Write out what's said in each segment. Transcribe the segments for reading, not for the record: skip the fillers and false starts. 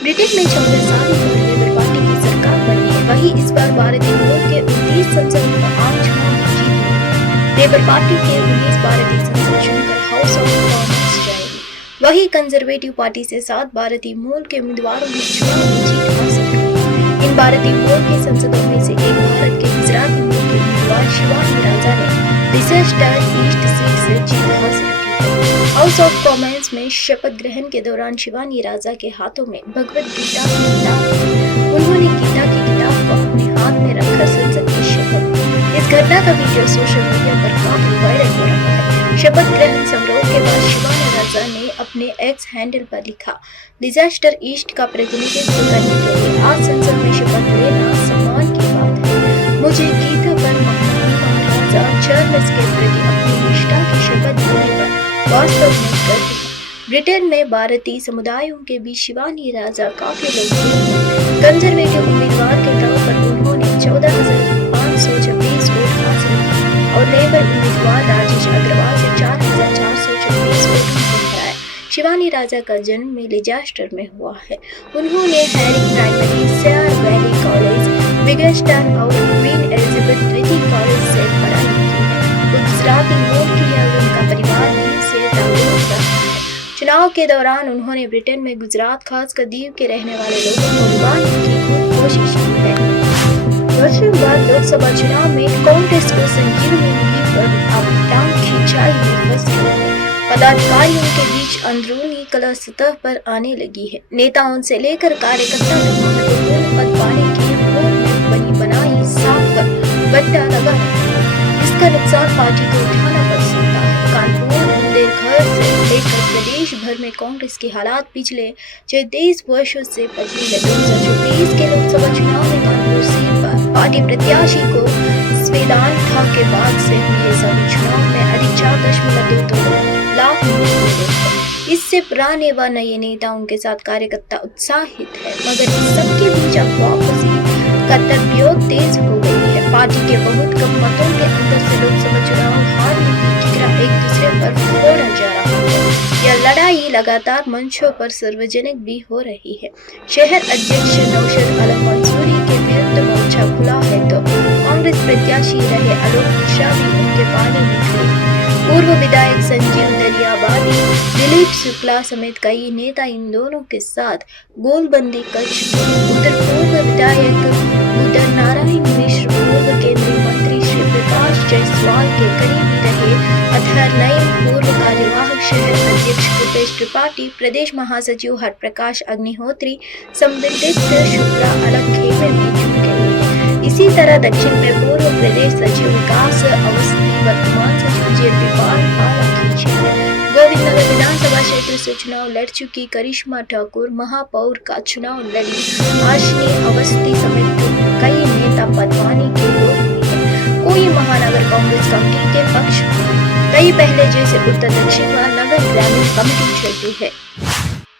Britain में 14 साल पर लेबर पार्टी की सरकार बनी है। वहीं इस बार भारतीय मूल के 29 संसद आम चुनाव में जीत मिली। लेबर पार्टी के 19 भारतीय संसद चुनकर हाउस ऑफ कॉमन्स जाएगी। वहीं कंजर्वेटिव पार्टी से 7 भारतीय मूल के उम्मीदवारों ने चुनाव में जीत हासिल की। इन भारतीय मूल के संसदों में से एक भारत के गुजराती मूल के उम्मीदवार शिवानी राजा ने लिसेस्टर ईस्ट सीट से जीत हासिल की। हाउस ऑफ कॉमन्स में शपथ ग्रहण के दौरान शिवानी राजा के हाथों में भगवद गीता की किताब थी। उन्होंने गीता की किताब को अपने हाथ में रखकर संसद की शपथ ली। इस घटना का वीडियो सोशल मीडिया पर काफी वायरल हो रहा है। शपथ ग्रहण समारोह के बाद शिवानी राजा ने अपने एक्स हैंडल पर लिखा, लिसेस्टर ईस्ट का प्रतिनिधित्व करने के लिए आज संसद में शपथ लेना सम्मान की बात है। मुझे गीता पर महाराजा चार्ल्स के प्रति अपनी निष्ठा की शपथ लेने पर वास्तव में गर्व है। ब्रिटेन में भारतीय समुदायों के बीच शिवानी राजा काफी लोकप्रिय हैं। कंजर्वेटिव उम्मीदवार के तौर पर उन्होंने 14,526 वोट हासिल किए और लेबर उम्मीदवार राजेश अग्रवाल से 4,426 वोट से हराए। शिवानी राजा का जन्म में लिसेस्टर में हुआ है। उन्होंने Harry primary, Soar Valley college, Wigston और क्वीन एलिजाबेथ द्वितीय कॉलेज से पढ़ाई की है। वो गुजराती मूल की है और उनका परिवार नील से ताल्लुक रखता है। चुनाव के दौरान उन्होंने ब्रिटेन में गुजरात, खासकर दीव के रहने वाले लोगों को लुभाने की खूब कोशिश की है। वर्षों बाद लोकसभा चुनाव में कांग्रेस को संजीवनी मिली पर अब टांग खिंचाई में फंस गई है। पदाधिकारियों के बीच अंदरूनी कलह सतह पर आने लगी है। नेताओं से लेकर कार्यकर्ता तक महत्वपूर्ण पद पाने की होड़ में बनी बनाई साफ कर बट्टा लगा रही है। इसका नुकसान पार्टी को उठाना पड़ सकता है। कानपुर, बुंदेलखंड से लेकर प्रदेश भर में कांग्रेस के हालात पिछले 23 वर्षों से बदली है। 2024 के लोकसभा चुनाव में कानपुर सीट पर पार्टी प्रत्याशी को स्वेदान था के बाद से हुए सभी चुनाव में अधिक 4.22 लाख वोट मिले थे। इससे पुराने व नए नेताओं के साथ कार्यकर्ता उत्साहित है, मगर इस सबके बीच अब वापसी का तरबियत तेज हो गई है। पार्टी के बहुत कम मतों के अंतर से लोकसभा चुनाव हारने की ठिकरा एक दूसरे पर फोड़ा जा रहा है। यह लड़ाई लगातार मंचों पर सार्वजनिक भी हो रही है। शहर अध्यक्ष नौशद आलम मंसूरी के विरुद्ध मोर्चा खुला है तो कांग्रेस प्रत्याशी रहे आलोक मिश्रा भी उनके पाले में खड़े हैं। पूर्व विधायक संजीव दरियाबादी, दिलीप शुक्ला समेत कई नेता इन दोनों के साथ गोलबंदी कर चुके हैं। उधर पूर्व विधायक उदय नारायण मिश्र, पूर्व केंद्रीय मंत्री श्री प्रकाश जायसवाल के करीबी रहे अतहर नईम, पूर्व कार्यवाहक शहर अध्यक्ष भूपेश त्रिपाठी, प्रदेश महासचिव हरप्रकाश अग्निहोत्री संबंधित शुक्ला अलग खेमे में जुट गए हैं। इसी तरह दक्षिण में पूर्व प्रदेश सचिव विकास अवस्थी, वर्तमान सचिव जेपी पाल हाला खींचे हैं। गोविंदनगर विधानसभा क्षेत्र से चुनाव लड़ चुकी करिश्मा ठाकुर महापौर का चुनाव लड़ी। आशनी अवस्थी समेत कई नेता पदवानी के लोग हुए हैं। कोई महानगर कांग्रेस कमेटी के पक्ष में, कई पहले जैसे उत्तर दक्षिण व नगर ग्रामीण कमेटी चलती है।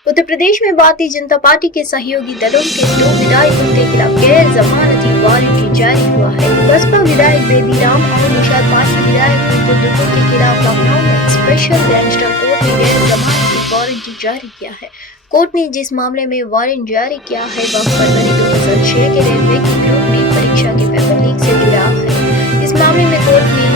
उत्तर प्रदेश में भारतीय जनता पार्टी के सहयोगी दलों के 2 विधायकों के खिलाफ गैर जमानती वारंट जारी हुआ है। बसपा विधायक बेदीराम और निषाद पार्टी विधायक विपुल दुबे के खिलाफ लखनऊ में स्पेशल गैंगस्टर कोर्ट ने गैर जमानती वारंट जारी किया है। कोर्ट ने जिस मामले में वारंट जारी किया है वह फरवरी 2006 के रेलवे की ग्रुप डी परीक्षा के पेपर लीक से जुड़ा है। इस मामले में कोर्ट ने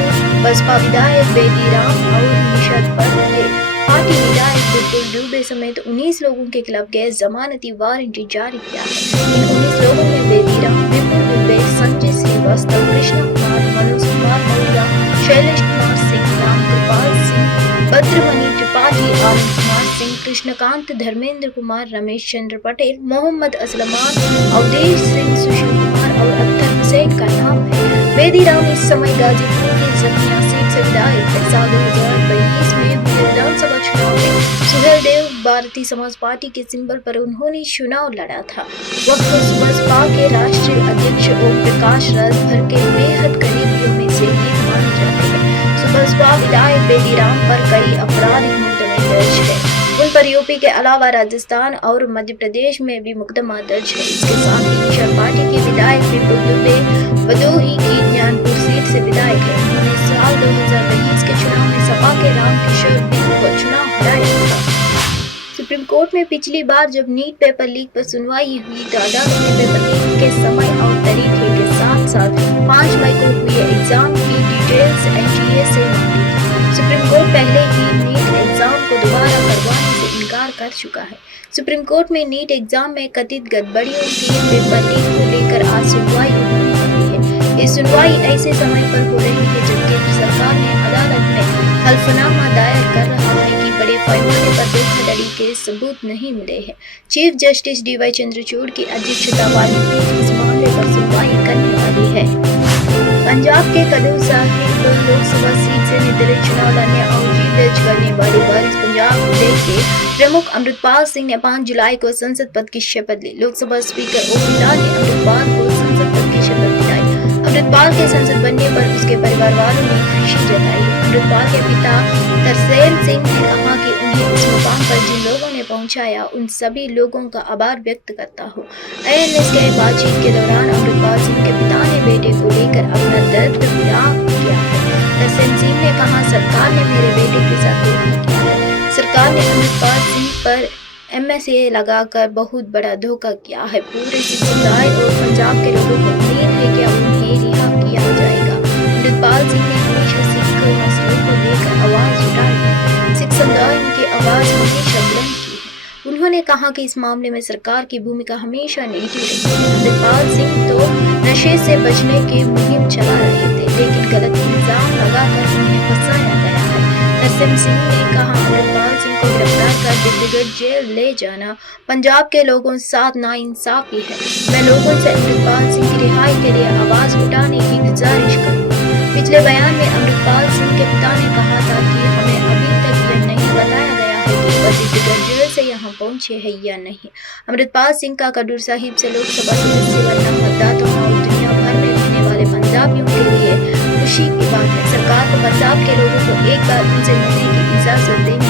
बसपा विधायक बेदीराम और निषाद पार्टी विधायक विपुल दुबे समेत 19 लोगों के खिलाफ गैर जमानती वारंट जारी किया है। इन 19 लोगों में बेदीराम, विपुल दुबे, संजय श्रीवास्तव, कृष्णा कुमार, मनोज कुमार मौर्य, शैलेश कुमार सिंह, राम कृपाल सिंह, भद्रमणि त्रिपाठी, आनंद कुमार सिंह, कृष्णकांत, धर्मेंद्र कुमार, रमेश चंद्र पटेल, मोहम्मद असलमान, अवधेश सिंह, सुशील कुमार और अख्तर हुसैन का नाम है। बेदीराम इस समय गाजीपुर की जमिया सीट से विधायक है। साल 2022 में हुए विधानसभा चुनाव में सुहेलदेव भारतीय समाज पार्टी के सिंबल पर उन्होंने चुनाव लड़ा था। वह बसपा के राष्ट्रीय अध्यक्ष ओम प्रकाश राजभर के बेहद करीबियों में से एक माने जाते हैं। बसपा विधायक बेदीराम पर कई आपराधिक मुकदमे दर्ज है। उन पर यूपी के अलावा राजस्थान और मध्य प्रदेश में भी मुकदमा दर्ज है। इसके साथ ही निषाद पार्टी के विधायक विपुल दुबे भदोही की ज्ञानपुर सीट से विधायक है। उन्होंने साल 2022 के चुनाव में सपा के रामकिशोर बिंद को चुनाव हराया था। सुप्रीम कोर्ट में पिछली बार जब नीट पेपर लीक पर सुनवाई हुई तो अदालत ने पेपर लीक के समय और तरीके के साथ साथ 5 मई को हुए एग्जाम की डिटेल्स एनटीए से मांगी थी। सुप्रीम कोर्ट पहले ही नीट एग्जाम को दोबारा करवाने से इनकार कर चुका है। सुप्रीम कोर्ट में नीट एग्जाम में कथित गड़बड़ियों की पेपर लीक को लेकर आज सुनवाई होने वाली है। ये सुनवाई ऐसे समय पर हो रही है जब केंद्र सरकार ने अदालत में हल्फनामा दायर कर रहा है कि बड़े पैमाने पर धोखाधड़ी के सबूत नहीं मिले हैं। Chief justice D.Y.. चंद्रचूड़ की अध्यक्षता वाली पीठ इस मामले पर सुनवाई करने वाली है। पंजाब के खडूर साहिब लोकसभा सीट से निर्दलीय चुनाव लड़ने और जीत दर्ज करने वाले वारिस पंजाब के प्रमुख अमृतपाल सिंह ने 5 जुलाई को संसद पद की शपथ ली। लोकसभा स्पीकर ओम बिरला ने अमृतपाल को संसद पद की शपथ दिलाई। अमृतपाल के संसद बनने पर उसके परिवार वालों ने खुशी जताई। अमृतपाल के पिता तरसेम सिंह ने कहा कि उन्हें इस मुकाम पर जिन लोगों ने पहुंचाया उन सभी लोगों का आभार व्यक्त करता हूं। एएनएस के बातचीत के दौरान अमृतपाल सिंह के पिता ने बेटे को लेकर अपना दर्द बयां किया है। तरसेम सिंह ने कहा, सरकार ने मेरे बेटे के साथ धोखा किया है। सरकार ने अमृतपाल सिंह पर MSA लगाकर बहुत बड़ा धोखा किया है। पूरे सिख समुदाय और पंजाब के लोगों को उम्मीद है कि उन्हें रिहा किया जाएगा। अमृतपाल सिंह ने हमेशा सिख मसलों को लेकर आवाज उठाई है। सिख समुदाय उनकी आवाज हमेशा बुलंद की है। उन्होंने कहा कि इस मामले में सरकार की भूमिका हमेशा नेगेटिव रही है। अमृतपाल सिंह तो नशे से बचने की मुहिम चला रहे थे, लेकिन गलत इल्जाम लगाकर उन्हें फंसाया गया है। तरसेम सिंह ने कहा, अमृतपाल सिंह को गिरफ्तार कर दिग्विजय जेल ले जाना पंजाब के लोगों के साथ नाइंसाफी है। मैं लोगों से अमृतपाल सिंह की रिहाई के लिए आवाज उठाने की गुजारिश करूंगा। पिछले बयान में अमृतपाल सिंह के पिता ने कहा था कि हमें अभी तक यह नहीं बताया गया है कि वह दिग्विजय जेल से यहाँ पहुंचे हैं या नहीं। अमृतपाल सिंह का खडूर साहिब से लोकसभा सदस्य बनना मतदाताओं और दुनिया भर में रहने वाले पंजाबियों के लिए खुशी की बात है। सरकार को पंजाब के लोगों को एक बार उनसे मिलने की इजाजत देनी